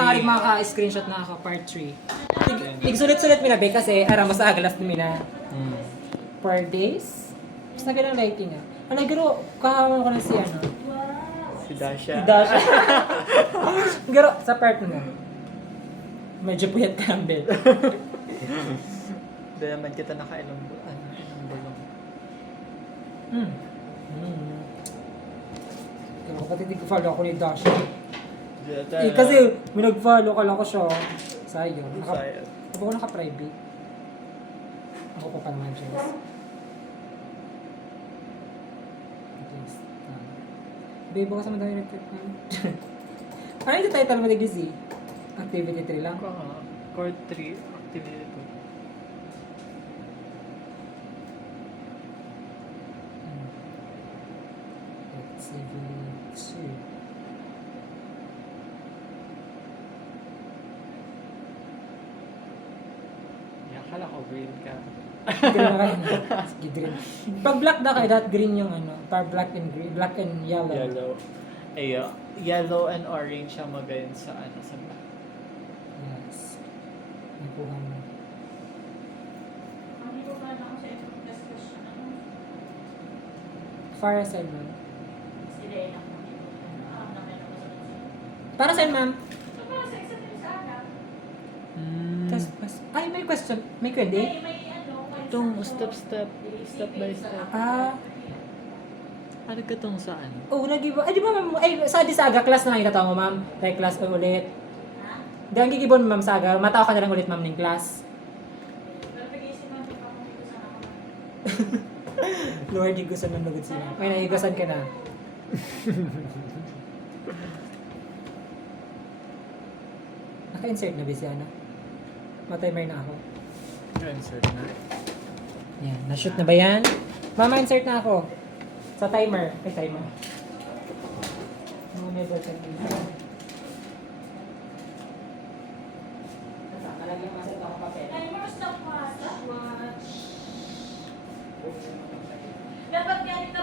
tangalig makaka-screenshot na ako, part 3. Nagsulit-sulit mo na, be, kasi ara mo sa agalas namin na 4 days. Mas na ganang lighting ah. Ano, garo, kahawan ko na si ano. Si Dasha. Garo, sa part mo. Medyo puyat ka lang, be. Hindi naman kita ilang bulong. Garo, pati di ko follow ako ni Dasha. Diyata Eh, kasi may nag-follow ka lang ko siya. Sayang. Sayang. Ako ko naka-private. Ako pa pa naman siya. Babe, baka sa madami nag-trip na. Ano yung title mo na Gizzy? Activity 3 lang? Core 3, activity 2. Activity 2. Akala ko green ka. Green na kayo. Sige, green. Pag black na kayo, dapat green yung ano. Par black and green. Black and yellow. Yellow. Ayo, yellow and orange siya magayon sa sa black. Yes. Nakuha mo. Hindi ko pa ako sa first question. Para sa'yo, ma'am. Sila yun ako. Namin ako sa Para sa'yo, ma'am. So, para sa exam yung sa aga. Ay, may question. May kwende? May ano. Itong step by step. Ah. Ano ka tong saan? Oh, nag-iba. Ay, di ba, ma'am? Ay, sa aga, class na lang itatawa mo, ma'am. Like, class ulit. Ha? Di ang gigibon, ma'am, sa aga. Matawa ka na lang ulit, ma'am, ng class. Pero pag-iisip mo, hindi pa kung dito sana ako. Lord, igusan ng lugod sila. May naigusan ka na. Naka-insert na ba siya, ano? Ma-timer na ako. Insert na. Yan. Na-shoot na ba yan? Mama, insert na ako. Sa timer. Ay, timer. No, never can be. Malagyan mo sa ako papel. Ay, more stopwatch. Dapat ganit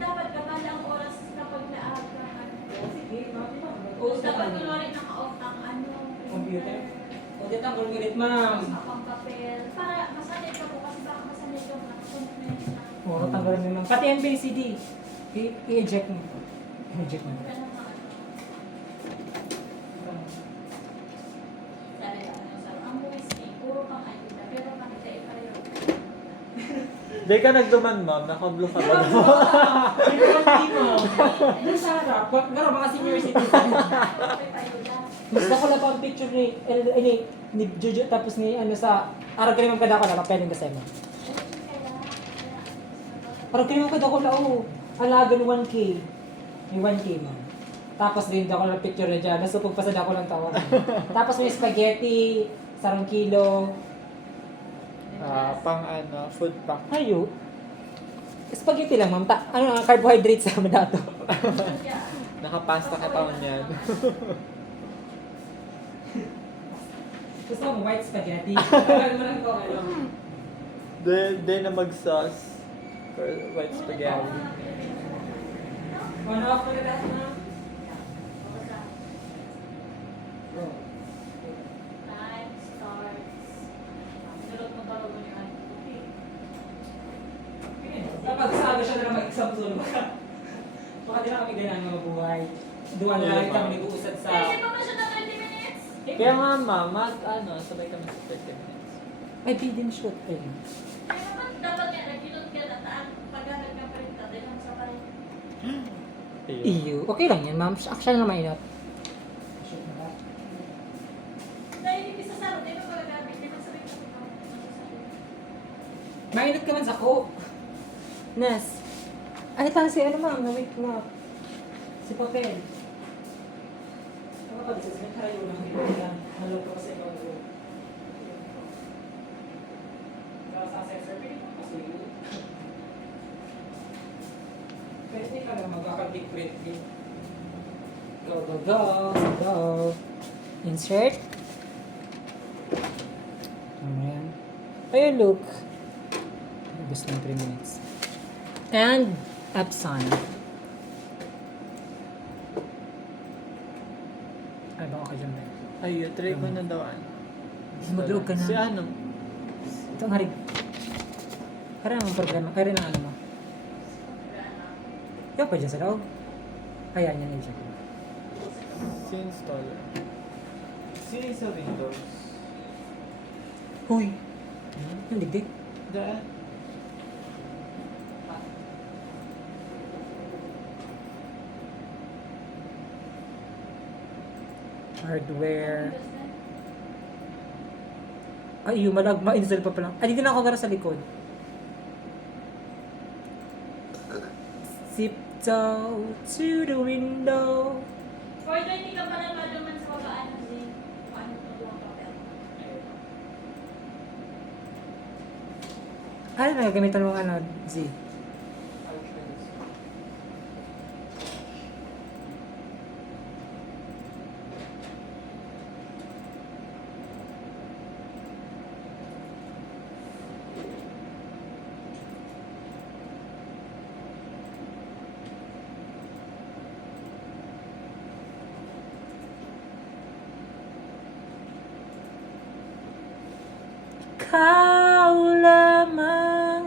dapat kabali ang oras kapag naagahan. Sige, mami, ma'am. Dapat kunwari naka-off ang ano. Computer. O, dito ang ulit, ma'am. Ang papel. Para masanay ka po kasi baka masanay ka po nakakonfident na. Oo, tanggalin mo, ma'am. Pati MBCD. I-eject mo. I-eject mo. Ano mga ano. Sabi ka, ano, sabi, ang buwis ni, puro pang ayuda, pero makita pareho. Di ka nagduman, ma'am. Naka-blue ka ba? Hindi mo. Ano sa harap? Garo, mga senior citizen. Mas ako lang pa ang picture ni Jojo tapos ni ano sa araw kalimang kada ko na papelin kasi mo. Araw kalimang kada ko na alaga ni 1K. May 1K mo. Tapos din ako ng picture na dyan. Nasupog pa sa dako lang tawa. Tapos may spaghetti, 1 kilo. Pang food pack. Hayo. Spaghetti lang, ma'am. Ano, carbohydrates sa dato. Nakapasta ka taon yan. Gusto mo white spaghetti? Tagal mo lang ko, ano. Di na mag-sauce for white spaghetti. One off na lahat, ma'am. Time starts. Sunod mo tawag mo yung ano. Kapag sabi siya na lang mag-exam zone baka di na kami ganaan mga buhay. Duwan na lang kami nag-uusad sa... Pwede pa ba siya na 20 minutes? Kaya nga, ma'am, sabay kami sa 30 minutes. Ay, pwedeng shoot eh. Kaya naman, dapat nga, nag-inot ka na taan. Pagkagal ka pa rin tatay lang sa pare. Iyo. Okay lang yan, ma'am. Action na mainat. Shoot na ba? Dahil hindi sa sarap, di ba magagamit? Di ba sabi ko ito? Mainat ka man sa coke. Nes. Ay, tang si ano, ma'am. Na-wait na. Si papel. Ano ba? This is may karayo na kailangan. Halo ko sa ibang room. Sa sensor, pwede ko kasi yun. Pwede ka lang magkakapit-print din. Go, go, go. Go. Insert. Ayan. Ayun, look. Gusto ng 3 minutes. And Epson. Ay, ba okay dyan ba? Ay, try ko na daw. Mag-log ka na. Si ano? Ito ang harig. Kaya ang programa. Kaya rin ang ano mo. Yung pa dyan sa loob. Ayan, yan yung check. Si installer. Si sa Windows. Huy! Yung digdig. Daan. Hardware. Ay, yung ma-install pa pala. Ay, dito na ako gara sa likod. Zip toe to the window. For the hindi ka pala maduman sa babaan ng Zin. Paano ito ang papel? Ano na gagamitan mo ano, Z? Ikaw lamang.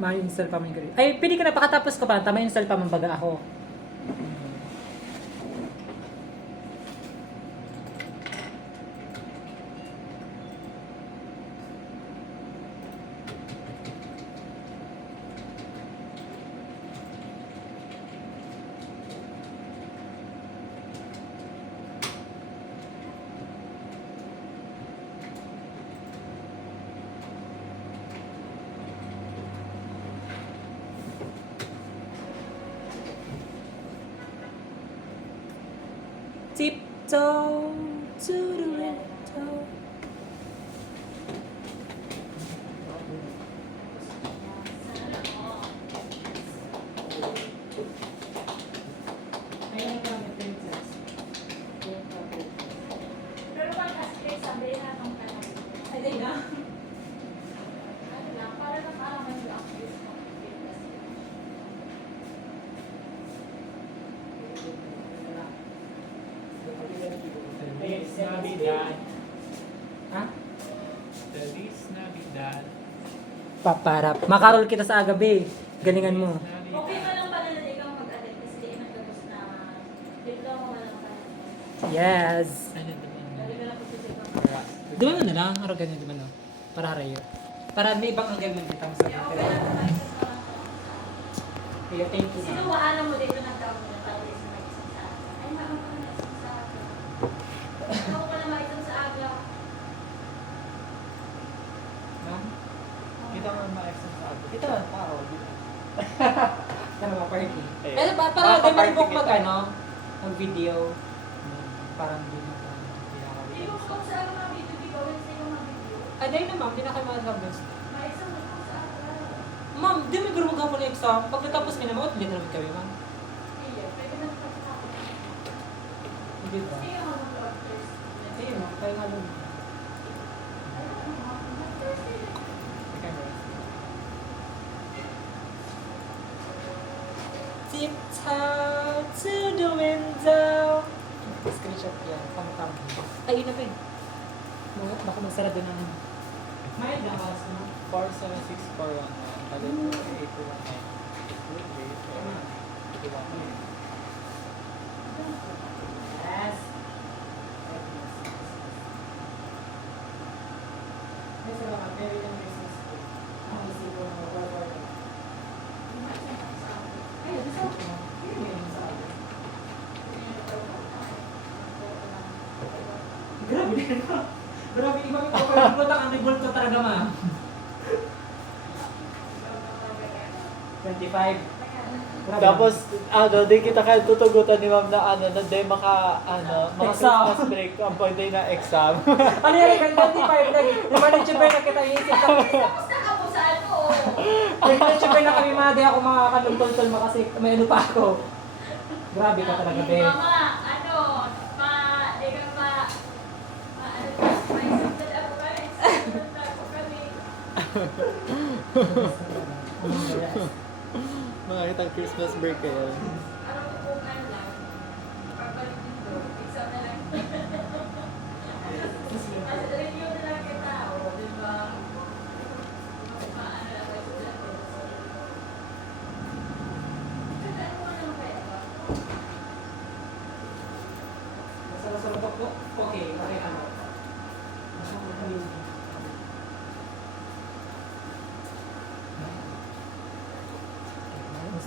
Ma-install pa mo yung ganito. Ay, pwede ka na pakatapos ko pa. Tama install pa man baga ako. Tiptoe to the window. Pero pag aspect, sabi na itong tanong. Ay, di na. Ano lang, para nakalaman yung actress mo. Feliz Navidad. Ha? Feliz Navidad. Paparap. Makarol kita sa agabi. Galingan mo. Okay pa lang pala na ikaw mag-attend kasi di nagtapos na diploma mo lang pala. Yes. Ano naman? Dali ka lang po sa Para. Di ba na lang? Araw ganyan, di ba no? Para harayo. Para may ibang angle man kita mo sa Kaya okay lang naman isa sa mga Kaya thank you. sino waalam mo dito nagtawag na tao is na isang sa aga? Ay, maam pa na isang sa aga. Ikaw pala maisang sa aga. Ma'am? Kita mo ma-exam sa ato. Ito ang tao. Ano ba, party? Eh. Pero para Ah, di pa-party maribok kita. mag ano, ang video, parang di na Hindi mo kung sa aga mga video, di ba? Wednesday ka mga video. Ay, dahil na ma'am, di na kayo mag-habas. Maisang na kung sa aga. Ma'am, di may guro mag-hapon na exam. Pag natapos may naman, hindi na naman kami, ma'am. Iya, pwede na sa ako. Hindi ba? Sige ako mag-vlog first. Hindi, ma'am. Kaya nga lang. Tiptoe to the window. Screenshot yan. Tama-tama. Ay, yun na pa eh. Baka magsarado na ano. May dakas mo. 476411. Balik ko 819. Yes. May salamat. Very lang business ko. Ang isip ko na mag-work. Ay, gusto ko. Hindi mo yung sabi. Grabe din ka. Grabe, iba yung kapag punta ka may bulto talaga, ma'am. 25. Grabe. Tapos, di kita kaya tutugutan ni ma'am na na di maka Exam. Christmas break, ang pwede na exam. Ano yan, 25 lagi. Nag-manager na kita iisip ka. Tapos na ka po sa ano? Nag-manager na kami mga di ako makakatultol mo kasi may ano pa ako. Grabe ka talaga, be. Mama, ano, di ka ano, maisagdad ako kami. Maisagdad ako kami. Makakita Christmas break kayo. Ano ko po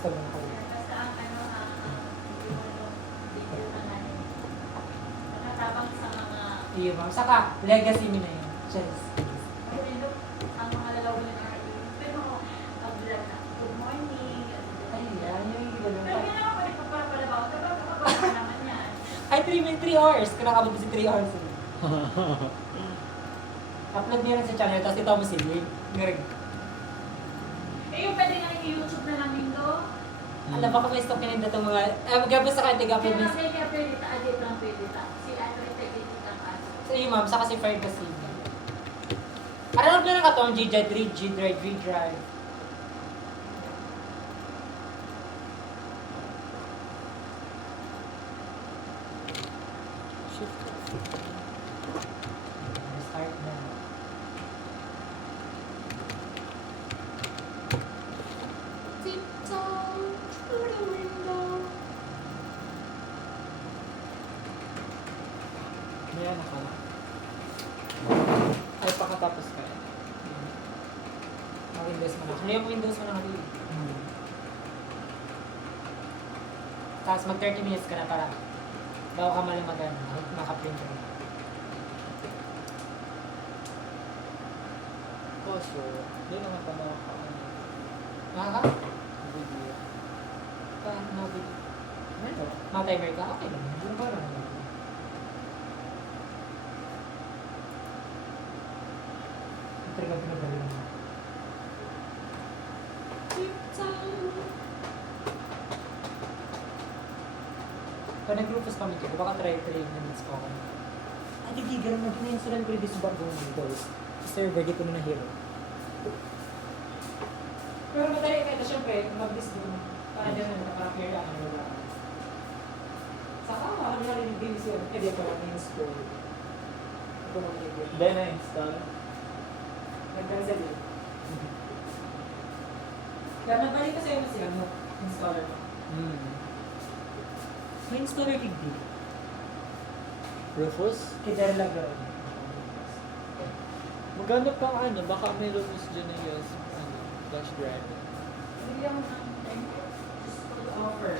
install mo ko. Basta ang hindi mo detail na namin. Nakatabang sa mga Iyo ma'am. Saka, legacy mo na yun. Cheers. ang mga lalaw na pero mag-vlog na good morning. Ay, yan. Yung Pero gano'n. ginawa ko rin pagpapalabaw. Kapag naman yan. Ay, 3 hours. Kinakabot mo si 3 hours. Upload niya lang sa channel, tapos ito mo si Link. Ngarig. Eh yung pwede nga i-YouTube na lang din do. Alam ba kung may stock kinenda itong mga... magabos sa kanya, tig-upload Kaya mo. kaya pwede ta, adit lang pwede ta. Si Andre pwede ta kaso. Sa iyo ma'am, saka si Fred kasi. Ano na lang ka itong G-Drive, G-Drive, V-Drive. Start na. Tiptoe through the window. May anak ka na. Ay, pakatapos ka. Windows mo na. Ano yung Windows mo na kami? Hmm. Tapos mag 30 minutes ka na para bago ka malamagan, makaprint ka. Kaso, hindi naman pa makakaano. Maka? Video. Paano na video? Meron. Mga-timer ka? Okay lang. Hindi na ba lang? Ito ka pinagaling mo. Pag nag-rufus kami dito, baka try 3 minutes pa ako. Ay, gigigalan mo din yung sulan ko dito sa bagong Windows. Server, di ko na hero. Pero madali ka ito, syempre, mag-list dito mo. Para dyan na naka-clear lang ang wala. Saka, ako na rin yung games yun. Eh, di ko lang in-store. Ito mo yung Then na-install. nag-cancel yun. Kaya nagbalik kasi yung sila mo, installer mo. Hmm. May installer kig di. Rufus? Kaya lang gawin. Magano pa ano, baka may Rufus dyan na yung flash drive. Hindi ako ng thank you. Offer.